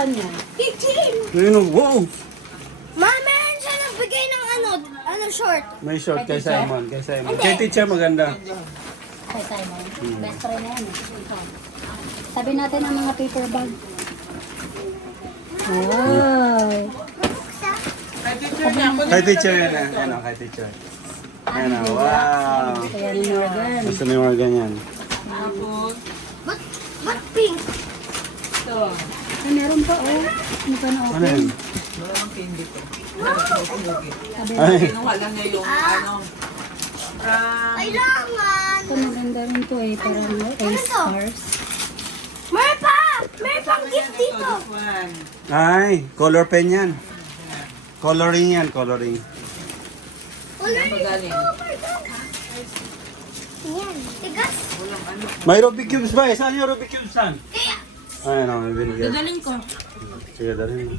kanya. Ayun, wow! Ma, meron siya nagbigay ng ano short. May short kay teacher? Simon. Kay Simon. Kay teacher maganda. Kay Simon. Best friend na yan. Sabi natin ang mga paper bag. Wow. Kay teacher yan ah. Ano, kay teacher. Ayan ah, wow! Kaya ni Morgan. Gusto ni Morgan yan. Ba't pink? Ay, meron pa oh. Hindi pa na Ano open. yan? Walang candy ko. Sabi Ay! Kinuha lang niya yung ano. Kailangan. ito maganda rin to eh. Parang ace stars. Meron pa! Meron pang gift dito. One. Ay, color pen yan. Coloring yan, coloring. Magaling. Oh my God. Yan. Tigas. May Rubik Cubes ba? Saan yung Rubik Cubes saan? Kaya. Ayun o, may binigyan. Dadaling ko. Sige, dalhin mo.